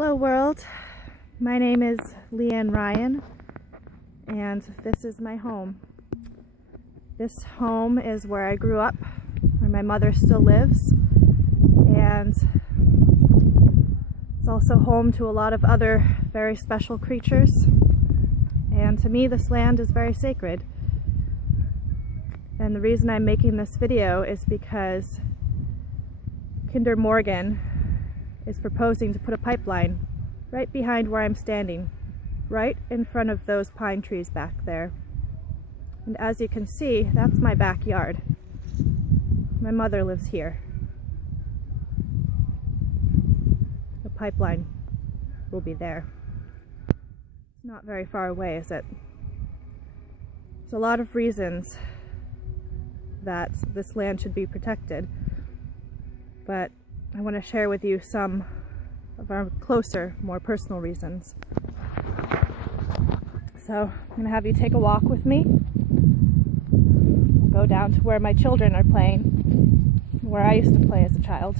Hello world, my name is Ryan and this is my home. This home is where I grew up, where my mother still lives, and it's also home to a lot of other very special creatures, and to me this land is very sacred. And the reason I'm making this video is because Kinder Morgan is proposing to put a pipeline right behind where I'm standing, right in front of those pine trees back there. And as you can see, that's my backyard. My mother lives here. The pipeline will be there. It's not very far away, is it? There's a lot of reasons that this land should be protected, but I want to share with you some of our closer, more personal reasons. So I'm going to have you take a walk with me. I'll go down to where my children are playing, where I used to play as a child.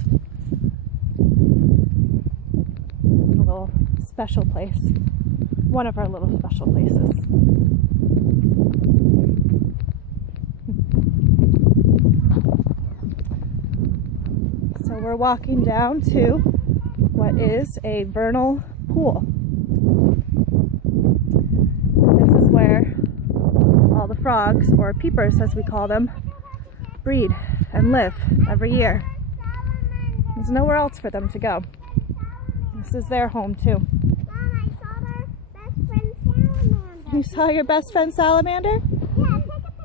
A little special place. One of our little special places. So we're walking down to what is a vernal pool. This is where all the frogs, or peepers as we call them, breed and live every year. There's nowhere else for them to go. This is their home too. Mom, I saw our best friend salamander. You saw your best friend salamander? Yeah,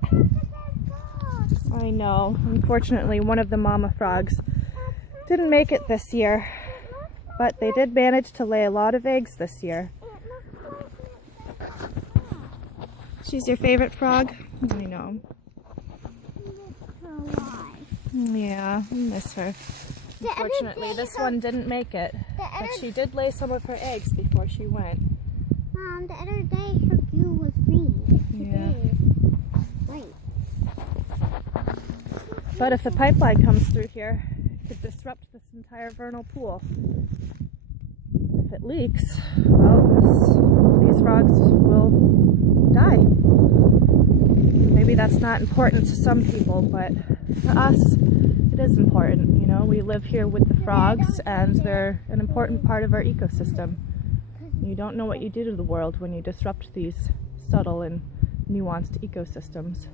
take a picture of the frog. I know. Unfortunately, one of the mama frogs didn't make it this year, but they did manage to lay a lot of eggs this year. She's your favorite frog? I know. Yeah, I miss her. Unfortunately, this one didn't make it, but she did lay some of her eggs before she went. Mom, the other day her view was green. Yeah. Today is white. But if the pipeline comes through here, it could disrupt this entire vernal pool. If it leaks, well, these frogs will die. Maybe that's not important to some people, but to us, it is important. You know, we live here with the frogs, and they're an important part of our ecosystem. You don't know what you do to the world when you disrupt these subtle and nuanced ecosystems.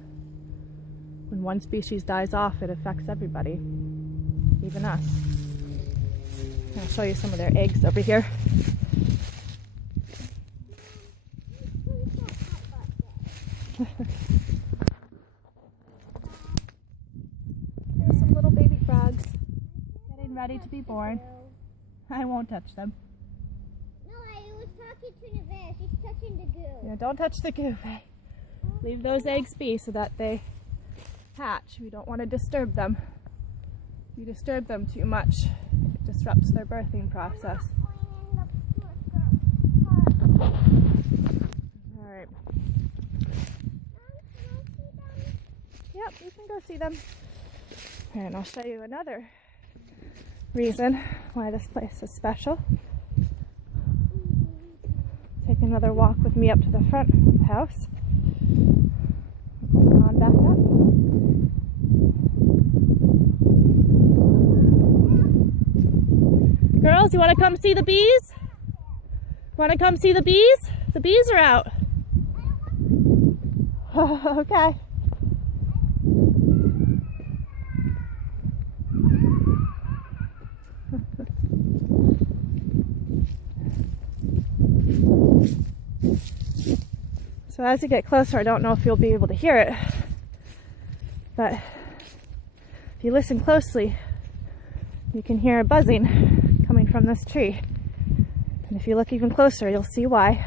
When one species dies off, it affects everybody, even us. I'll show you some of their eggs over here. There's some little baby frogs getting ready to be born. I won't touch them. No, I was talking to Nevada. She's touching the goo. Yeah, don't touch the goo, eh? Leave those eggs be so that they hatch. We don't want to disturb them. If you disturb them too much, it disrupts their birthing process. Alright. Yep, you can go see them. And I'll show you another reason why this place is special. Take another walk with me up to the front of the house. Come on back up. Girls, you want to come see the bees? Want to come see the bees? The bees are out. Okay. So as you get closer, I don't know if you'll be able to hear it, but if you listen closely, you can hear a buzzing coming from this tree. And if you look even closer, you'll see why.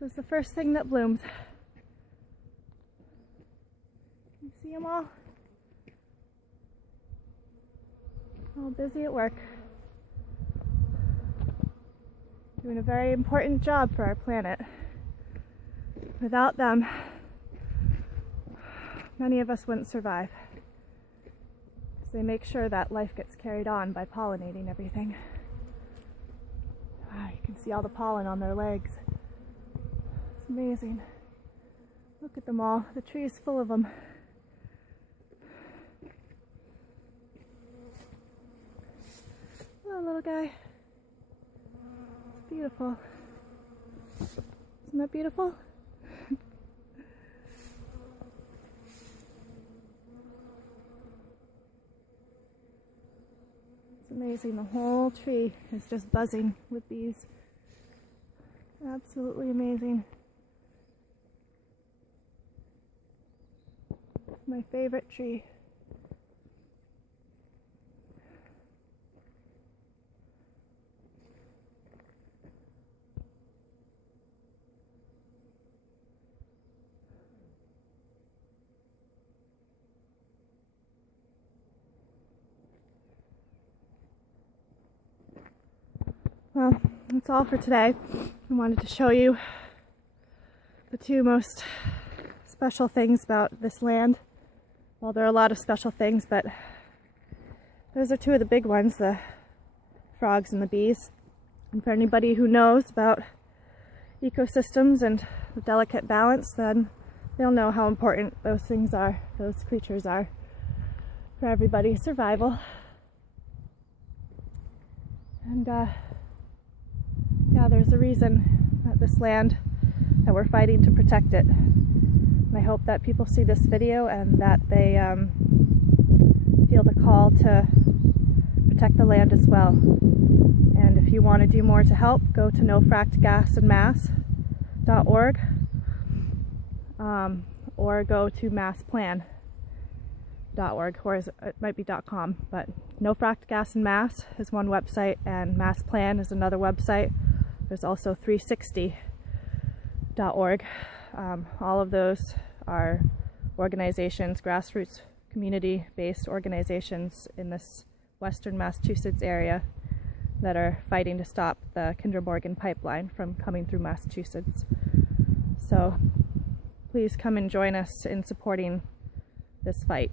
This is the first thing that blooms. You see them all? All busy at work. Doing a very important job for our planet. Without them, many of us wouldn't survive. because they make sure that life gets carried on by pollinating everything. Wow, you can see all the pollen on their legs. It's amazing. Look at them all. The tree is full of them. Oh, little guy. It's beautiful. Isn't that beautiful? It's amazing. The whole tree is just buzzing with bees. Absolutely amazing. It's my favorite tree. Well, that's all for today. I wanted to show you the two most special things about this land. Well, there are a lot of special things, but those are two of the big ones, the frogs and the bees. And for anybody who knows about ecosystems and the delicate balance, then they'll know how important those things are, those creatures are, for everybody's survival. And yeah, there's a reason that this land, that we're fighting to protect it. And I hope that people see this video and that they feel the call to protect the land as well. And if you want to do more to help, go to nofrackedgasandmass.org or go to massplan.org, or it might be .com, but No Fracked Gas and Mass is one website and Mass Plan is another website. There's also 360.org. All of those are organizations, grassroots community-based organizations in this western Massachusetts area that are fighting to stop the Kinder Morgan pipeline from coming through Massachusetts. So please come and join us in supporting this fight.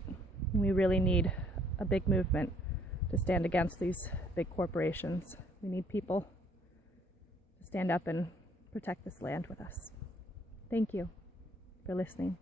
We really need a big movement to stand against these big corporations. We need people to stand up and protect this land with us. Thank you for listening.